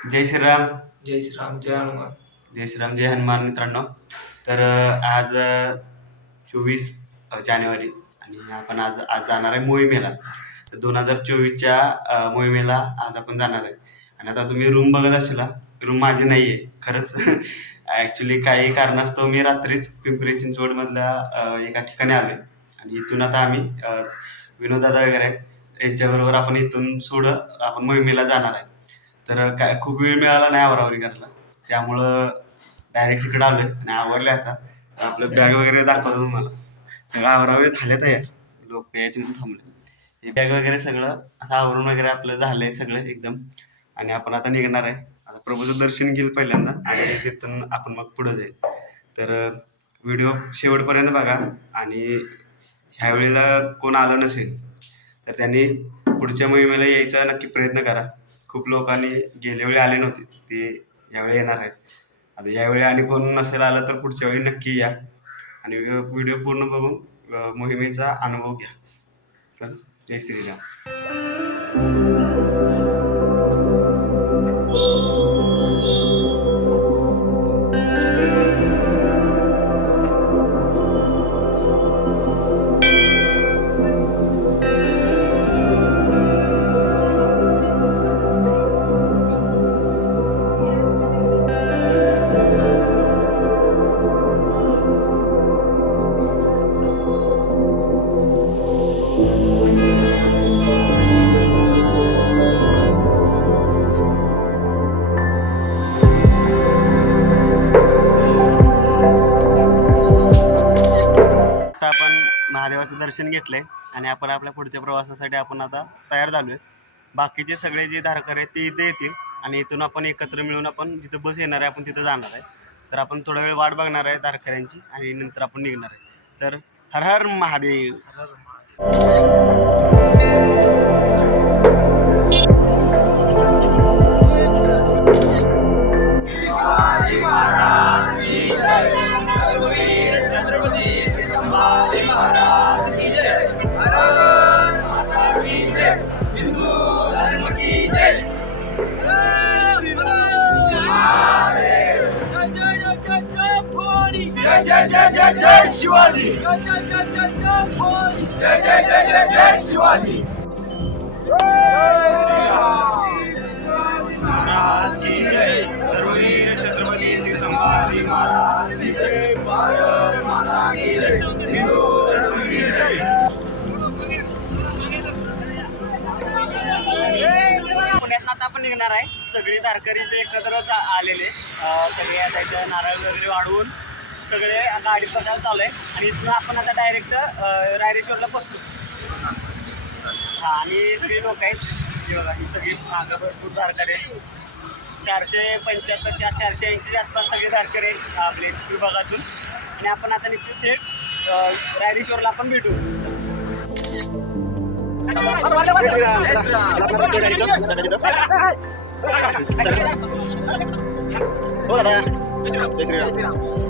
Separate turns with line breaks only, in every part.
जय श्रीराम.
जय श्रीराम जय हनुमान.
जय श्रीराम जय हनुमान मित्रांनो. तर आज चोवीस जानेवारी आणि आपण आज आज जाणार आहे मोहिमेला. तर दोन हजार चोवीसच्या मोहिमेला आज आपण जाणार आहे. आणि आता तुम्ही रूम बघत असाल रूम माझी नाही आहे खरंच. ॲक्च्युली काही कारणास्तव मी रात्रीच पिंपरी चिंचवडमधल्या एका ठिकाणी आलो आणि इथून आता आम्ही विनोददादा वगैरे आहेत. यांच्याबरोबर आपण इथून सोडं आपण मोहिमेला जाणार आहे. तर काय खूप वेळ मिळाला नाही आवरावरी करायला. त्यामुळं डायरेक्ट इकडे आलोय आणि आवरले आता. तर आपलं बॅग वगैरे दाखवतो तुम्हाला. सगळं आवरावरी झाले तयार लोक यायचे म्हणून थांबले हे बॅग वगैरे सगळं असं आवरून वगैरे आपलं झालंय सगळं एकदम. आणि आपण आता निघणार आहे. आता प्रभूचं दर्शन घेईल पहिल्यांदा आणि तिथून आपण मग पुढं जाईल. तर व्हिडिओ शेवटपर्यंत बघा. आणि ह्या वेळेला कोण आलं नसेल तर त्यांनी पुढच्या मोहिमेला यायचा नक्की प्रयत्न करा. खूप लोकांनी गेल्या वेळी आले नव्हते. ते यावेळी येणार आहेत. आता यावेळी आणि कोण नसेल आलं तर पुढच्या वेळी नक्की या. आणि व्हिडिओ पूर्ण बघून मोहिमेचा अनुभव घ्या. तर जय श्रीराम. दर्शन घेतलं आहे आणि आपण आपल्या पुढच्या प्रवासासाठी आपण आता तयार झालो आहे बाकीचे सगळे जे धारकर आहेत ते इथे येतील आणि इथून आपण एकत्र मिळून आपण जिथं बस येणार आहे आपण तिथं जाणार आहे. तर आपण थोडा वेळ वाट बघणार आहे धारकऱ्यांची आणि नंतर आपण निघणार आहे. तर हर हर महादेव.
शिवाजी. जय जय जय जय जय शिवाजी
महाराज की जय धर्मवीर छत्रपती श्री संभाजी महाराज की जय भारत माता की जय हिंदू धर्म की जय आता आपण निघणार आहे. सगळे तारकरी ते एकत्रच आलेले. सगळे आता इथं नारळ वगैरे वाढवून सगळे गाडीत बसायला चालू आहे. आणि इथून आपण आता डायरेक्ट रायरेश्वरला पोचतो हा आणि सगळी लोक आहेत. हे बघा ही सगळी मागं भरपूर तारकरी आहेत. चारशे पंच्याहत्तरच्या चारशे ऐंशीच्या आसपास सगळे तारकरी आहेत आपले विभागातून. आणि आपण आता निघतो थेट रायरेश्वरला आपण भेटू. जय श्रीराम.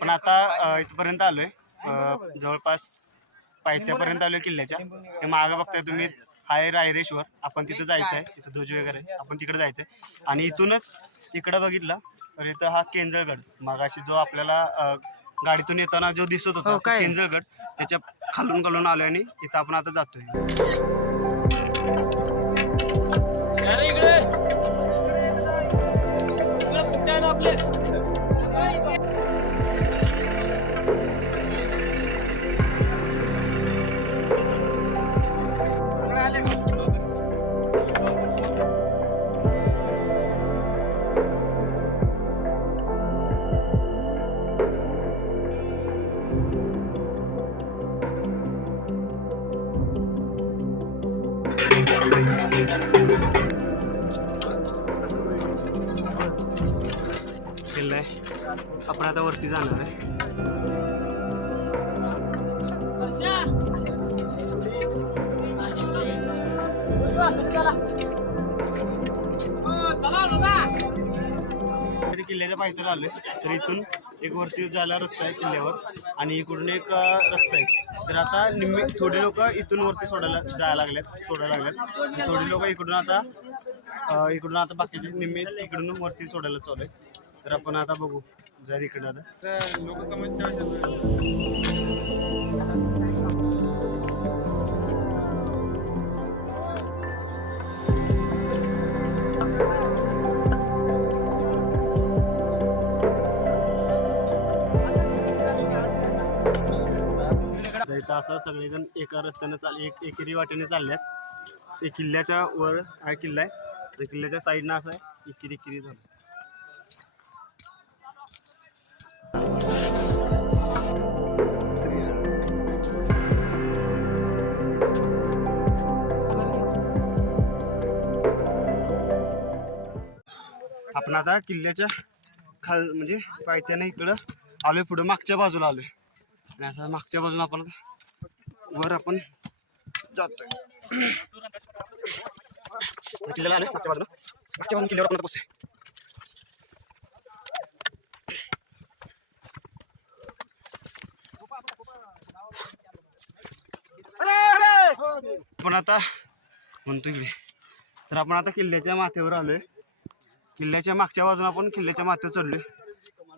आपण आता अ, इथपर्यंत आलोय. अ, जवळपास पायथ्यापर्यंत आलोय किल्ल्याच्या. हे मागं बघताय तुम्ही हाय रायरेश्वर. आपण तिथं जायचं आहे तिथं ध्वज वगैरे आहे. आपण तिकडे जायचं आहे आणि इथूनच इकडं बघितलं तर इथं हा केंजळगड. मागाशी जो आपल्याला अ, गाडीतून येताना जो दिसत होता
हो,
तो
काय?
केंजळगड त्याच्या खालून खालून आलोय आणि इथं आपण आता जातोय. किल्ला आहे आपण आता वरती जाणार आहे. तरी किल्ल्याच्या पायथ्याला आलोय. तर इथून एक वरती जायला रस्ता आहे किल्ल्यावर. आणि इकडून एक रस्ता आहे. तर आता निम्मे थोडी लोक इथून वरती सोडायला जायला लागल्यात सोडायला लागल्यात. थोडी लोक इकडून आता इकडून आता बाकीचे निम्मे इकडून वरती सोडायला चालू आहे तर आपण आता बघू जर इकडे आता तर इथं असं सगळेजण एका रस्त्याने चाल एक एकेरी वाटेने चालल्यात. ते किल्ल्याच्या वर हा किल्ला आहे. तर किल्ल्याच्या साईडनं असं आहे. एकेरी एकेरी झालं. आपण आता किल्ल्याच्या खाल म्हणजे पायथ्याने इकडं आलोय. पुढं मागच्या बाजूला आलोय. आणि मागच्या बाजूला आपण वर आपण जातोय. किल्ल्याला आलोय मागच्या बाजूला. मागच्या किल्ल्यावर आपण आता आपण आता म्हणतो इकडे तर आपण आता किल्ल्याच्या माथ्यावर आलोय. किल्ल्याच्या मागच्या बाजून आपण किल्ल्याच्या माथ्यावर चढलोय.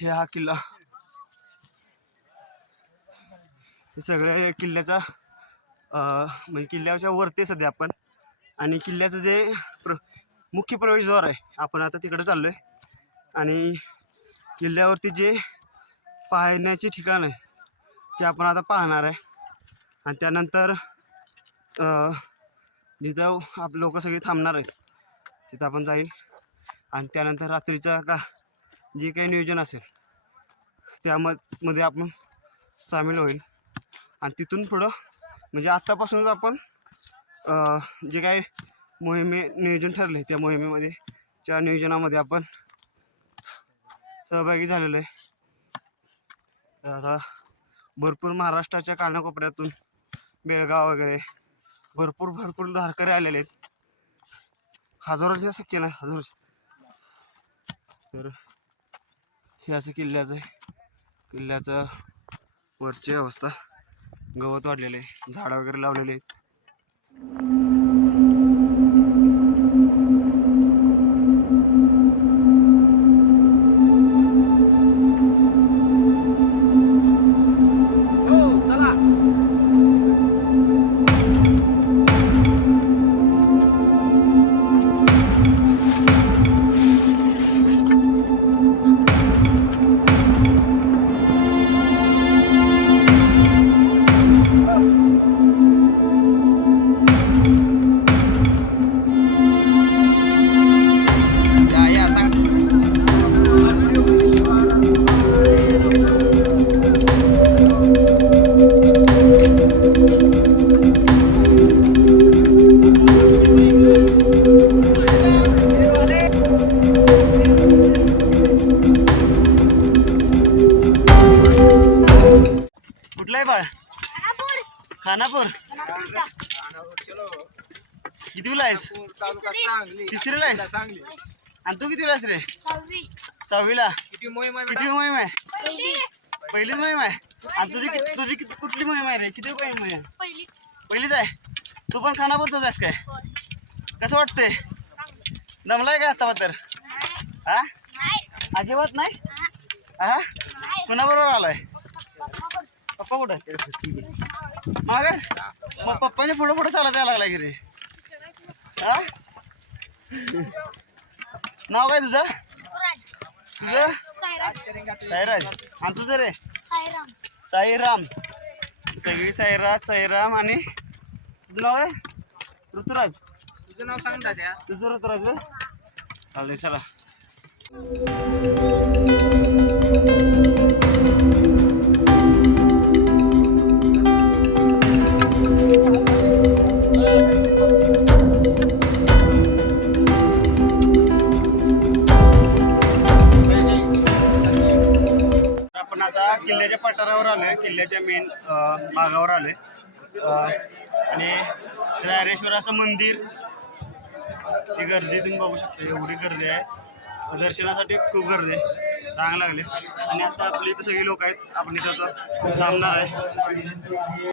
हे हा किल्ला हे सगळे किल्ल्याचा म्हणजे किल्ल्याच्या वरती आहे सध्या आपण. आणि किल्ल्याचं जे प्र मुख्य प्रवेशद्वार आहे आपण आता तिकडे आहे आणि किल्ल्यावरती जे पाहण्याचे ठिकाण आहे ते आपण आता पाहणार आहे. आणि त्यानंतर जिथं आप लोक सगळे थांबणार आहेत तिथं आपण जाईल. आणि त्यानंतर रात्रीचा का जे काही नियोजन असेल त्यामध्ये आपण सामील होईल. आणि तिथून पुढं म्हणजे आत्तापासूनच आपण जे काही मोहिमे नियोजन ठरले त्या मोहिमेमध्ये त्या नियोजनामध्ये आपण सहभागी झालेलो आहे. तर आता भरपूर महाराष्ट्राच्या कानाकोपऱ्यातून बेळगाव वगैरे भरपूर भरपूर धारकरी आलेले आहेत. हजारोच्या शक्य नाही हजारो तर हे असं किल्ल्याचं आहे. किल्ल्याचं वरची अवस्था. गवत वाढलेलं आहे. झाडं वगैरे लावलेले आहेत. आहेस रे?
सहावी.
सहावीला?
किती मोहीम आहे
किती मोहीम आहे?
पहिली.
पहिलीच मोहीम आहे? आणि तुझी किती- तुझी किती कुठली मोहीम आहे रे? किती मोहीम आहे?
पहिली.
पहिलीच आहे? तू पण खानापूरचाच आहेस काय? कसं वाटतंय? दमलाय का आता तर हा? अजिबात नाही? हा? कुणाबरोबर आलाय? पप्पा कुठं आहे? मग? काय? मग पप्पाच्या पुढे पुढे चालत यायला लागला की रे? हा? नाव काय तुझं? तुझं? साईराज. आणि तुझं रे?
साईराम.
साईराम. सगळी साईराज साईराम आणि तुझं नाव आहे ऋतुराज.
तुझं नाव सांग
तुझं ऋतुराज किल्ल्याच्या पठारावर चला किल्ल्याच्या मेन भागावर आले आणि रायरेश्वर असं मंदिर ही गर्दी तुम्ही बघू शकता एवढी गर्दी आहे. दर्शनासाठी खूप गर्दी आहे. चांगलं लागले. आणि आता आपले इथं सगळी लोक आहेत. आपण इथं आता थांबणार आहे.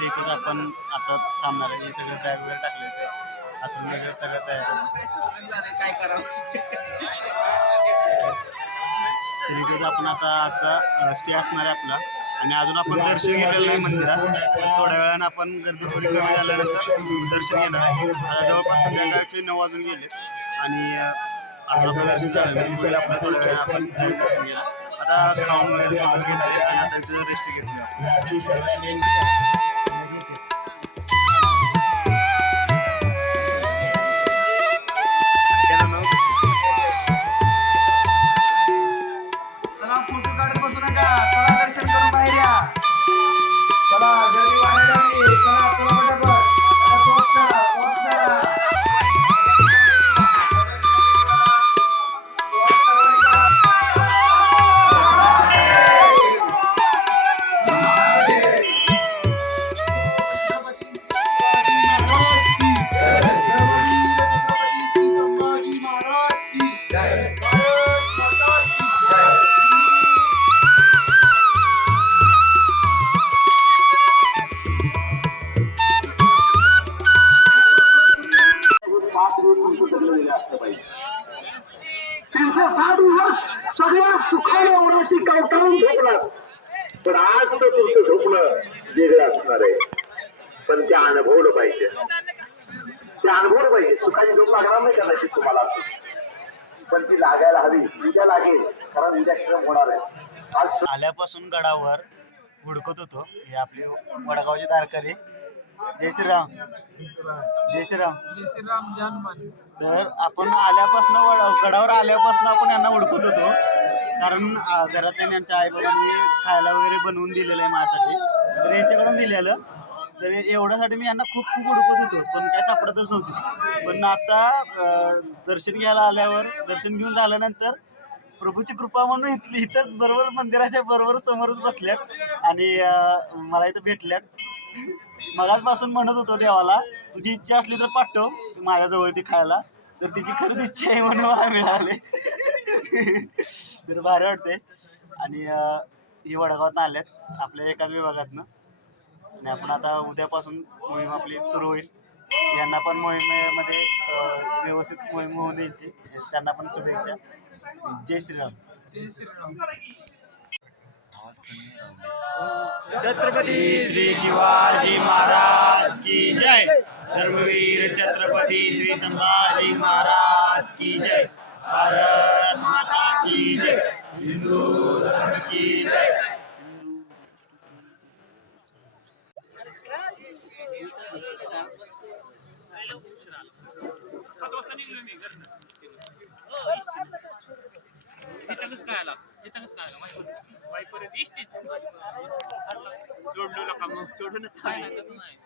मंदिराच्या इथंच आपण आता थांबणार आहे. हे सगळं बॅग वगैरे टाकले ते आतून वगैरे सगळं तयार आहे.
काय करावं?
इथेच आपण आता आजचा स्टे असणार आहे आपला. आणि अजून आपण दर्शन घेतलेलं आहे मंदिरात. थोड्या वेळानं आपण गर्दी थोडी कमी झाल्यानंतर दर्शन घेणार आहे. आता जवळपास संध्याकाळचे नऊ वाजून गेले. आणि आता आपलं दर्शन झालं पहिले आपल्या थोड्या वेळानं आपण दर्शन घेणार आता खाऊन वगैरे खाऊन घेतले आणि आता इथं रेस्ट घेतली
चला
कारण होणार आहे आज
आल्यापासून गडावर हुडकत होतो हे आपले वडगावचे दारकरी जय श्रीराम. जय श्रीराम.
श्रीराम. जानमान
तर आपण आल्यापासून वड गडावर आल्यापासून आपण यांना हुडकत होतो. कारण अं, घरातल्यानी आमच्या आईबाबांनी खायला वगैरे बनवून दिलेलं आहे माझ्यासाठी. तर यांच्याकडून दिलेलं. तर एवढ्यासाठी मी यांना खूप खूप हुडकत होतो. पण काय सापडतच नव्हती. पण आता अं, दर्शन घ्यायला आल्यावर दर्शन घेऊन झाल्यानंतर प्रभूची कृपा म्हणून इथली इथंच बरोबर मंदिराच्या बरोबर समोरच बसल्यात. आणि मला इथं भेटल्यात. मगाचपासून म्हणत होतो देवाला तुझी इच्छा असली तर पाठव माझ्याजवळ ती खायला. तर तिची खरंच इच्छा आहे म्हणून मला मिळाले. तर भारी वाटते आणि ही वडगावात आल्यात आपल्या एकाच विभागातनं. आणि आपण आता उद्यापासून मोहीम आपली सुरू होईल. यांना पण मोहिमेमध्ये व्यवस्थित मोहीम होऊन द्यायची त्यांना पण शुभेच्छा. जय श्रीराम. छत्रपती श्री शिवाजी महाराज की जय. धर्मवीर छत्रपती श्री संभाजी महाराज की जय. भारत माता की जय. हिंदू धर्म की जय.
काय आला? इथंच काय आला? वाईपर इष्टीच जोडलो नका मग? सोडूनच काय नाही तसं नाही.